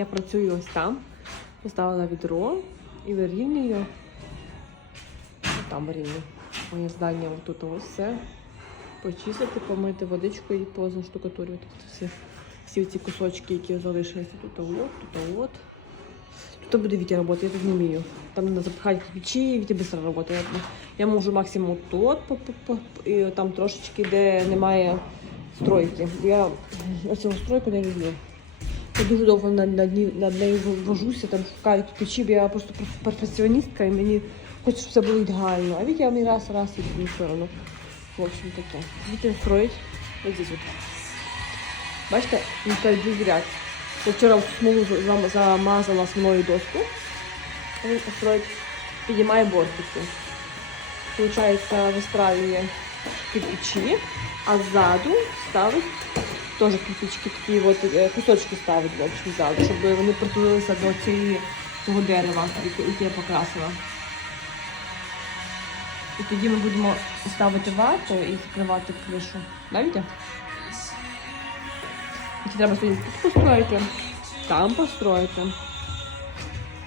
Я працюю ось там, поставила відро і вирівнюю. Там вирівнюю. Моє здання отут ось все. Почистити, помити водичкою і позаштукатурювати всі, всі ці кусочки, які залишилися. Тут от, тут от. Тут буде Вітя роботи, я тут не вмію. Там треба запихати кирпичі, Вітя швидко працює. Я, можу максимум тут, і там трошечки, де немає стройки. Я цю стройку не люблю. Я дуже довго над, над, над нею вожуся, там шукаю бо я просто перфекціоністка і мені хочеться, щоб все було ідеально. А Вітя мені раз, раз і не все одно. В общем, таке. Вітя строїть ось от. Бачите, він каже довіряти. Я вчора в смолу зам- замазала смолою доску. а Він построїть, підіймає бортики. Получається, вистраює кирпичі, а ззаду ставить теж кирпички, такі от, е, кусочки ставить в общем, ззаду, щоб вони притулилися до цієї цього дерева, яке я покрасила. І тоді ми будемо ставити вату і закривати кришу. Які треба сьогодні тут построїти, там построїти,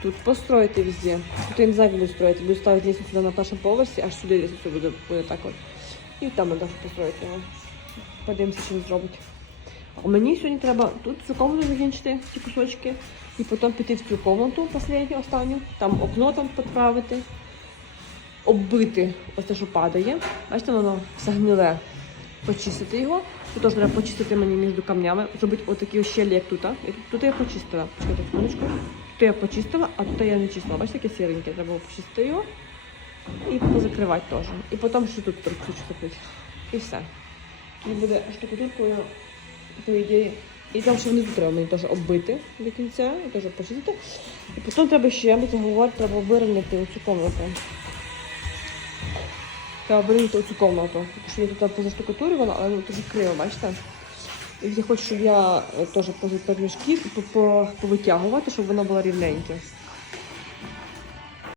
тут построїти везде. Тут я не знаю, буду строїти. Буду ставити лестницю сюди на першому поверсі, аж сюди лестницю буде, буде так от. І там ми построїти його. Подивимося, що він зробить. А мені сьогодні треба тут цю комнату закінчити, ці кусочки, і потім піти в цю комнату, останню, останню, там окно там підправити, оббити ось те, що падає. Бачите, воно все гниле. Почистити його. Тут теж треба почистити мені між камнями, зробити отакі ось щелі, як тут. І Тут, я почистила. Чекайте секундочку. Тут я почистила, а тут я не чистила. Бачите, яке сіреньке, треба було почистити його і позакривати теж. І потім ще тут трохи закрити. І все. І буде штукатуркою, по. І там ще внизу треба мені теж оббити до кінця, і теж почистити. І потім треба ще, я буду говорити, треба вирівняти оцю комнату. Треба вирівняти оцю комнату. Тому що я тут позаштукатурювала, але дуже криво, бачите? І я хочу, щоб я е, теж по- по- повитягувати, щоб воно було рівненьке.